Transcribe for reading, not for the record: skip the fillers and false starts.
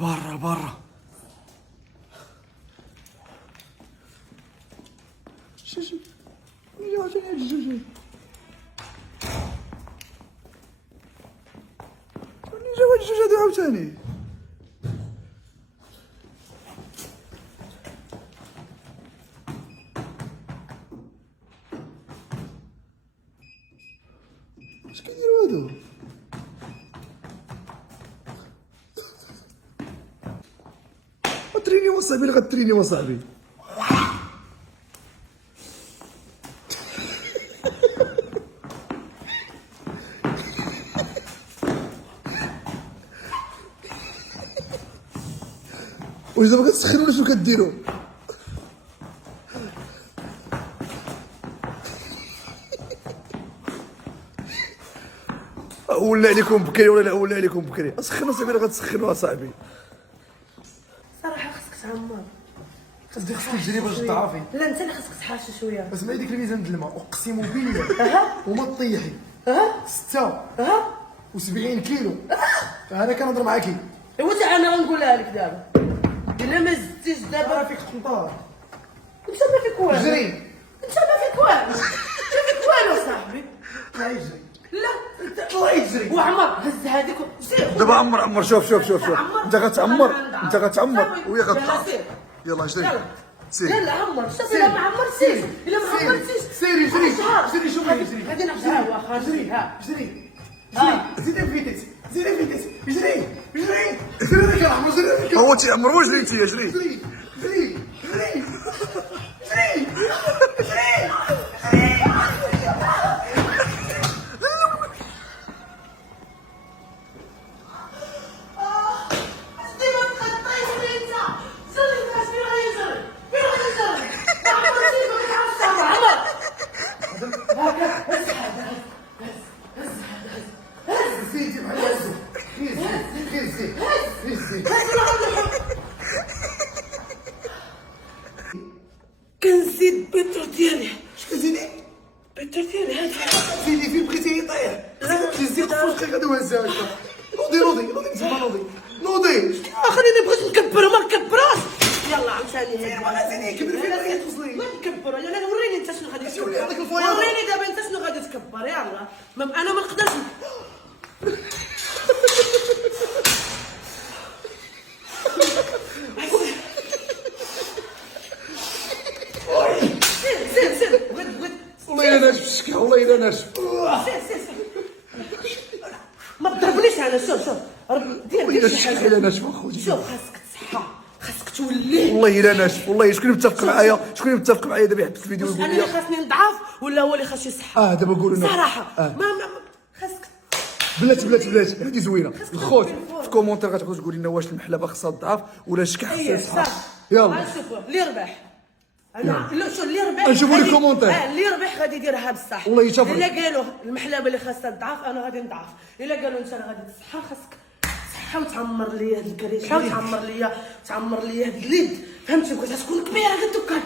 برا برا. شوشي ملي عاوتاني هاد الجوج منين جاو هاد الجوج هادو عاوتاني؟ اش كيديرو هادو؟ تريني وصاحبي اللي غتريني وصاحبي. واش دابا كتسخنوا ولا شنو كديروا؟ ولا عليكم بكري ولا لا ولا عليكم بكري؟ اسخنوا صاحبي راه غتسخنوا اصاحبي. صراحه خصك تعمر، خاصك تجري باش تعرفي. لا انت اللي خصك تحاشي شويه. اسمعي ديك الميزان د الماء اقسم بالله وما تطيحي. 76 كيلو. انا كنهضر معاكي. ايوا تا انا غنقولها لك دابا الا ما زدتيش دابا فيك قنطار. انت ما فيك والو. جري. انت ما فيك والو. ما فيك والو صاحبي. طلع يجري. لا انت طلع يجري. وعمر هز هذيك سير. دابا عمر شوف انت غتعمر وهي يلا غتعمر. سير. يلا جري. سير. يلا عمر شوف الا ما عمرتيش الا ما عمرتيش سيري جري شوفي جري. غادي نحسبها واخا جري ها جري زيدي فيتيس جري لك يا عمر جري لك. هو تيعمر وجري انت جري. كنزيد البيتر ديالي. اش كتزيدي؟ البيتر ديالي هذا زيدي فين بغيتي يطيح. زيد فوق غادي هزها هكا. نوضي نوضي. خليني بغيت نكبر وما نكبروش. يلا عاوتاني هادي كبر فين غادي توصلي. ما نكبر. يلا وريني انت شنو غادي تكبر. هذاك الفويا. وريني دابا انت شنو غادي تكبر. يلا انا ما نقدرش. سير بغيت والله الا ناشف الشكا والله الا ناشف. سير ما تضربنيش انا. شوف دير شي حاجه. الا ناشف اخوتي. شوف خاصك تصحى خاصك تولي. والله الا ناشف والله. شكون متفق معايا دابا يحبس الفيديو واش ويقول انا لي اللي خاصني نضعف ولا هو اللي خاص يصحى؟ دابا قولوا لنا صراحه ما خاصك. بلاتي هادي زوينه. الخوت في كومونتير غتبقاو تقولي لنا واش المحلبه خاصها تضعف ولا الشكا خاصها يصحى. يلا نشوفوا اللي ربح. لا شو اللي ربح نشوفوا لي كومونتير. اللي ربح غادي يديرها بصح. والله يتفرج. الا قالوا المحلبه اللي خاصها تضعف انا غادي نضعف. الا قالوا انت غادي تصحى خاصك تصحى وتعمر لي هاد الكريشه وتعمر لي هاد اليد. فهمتي بغيتها تكون كبيره قد الدكان.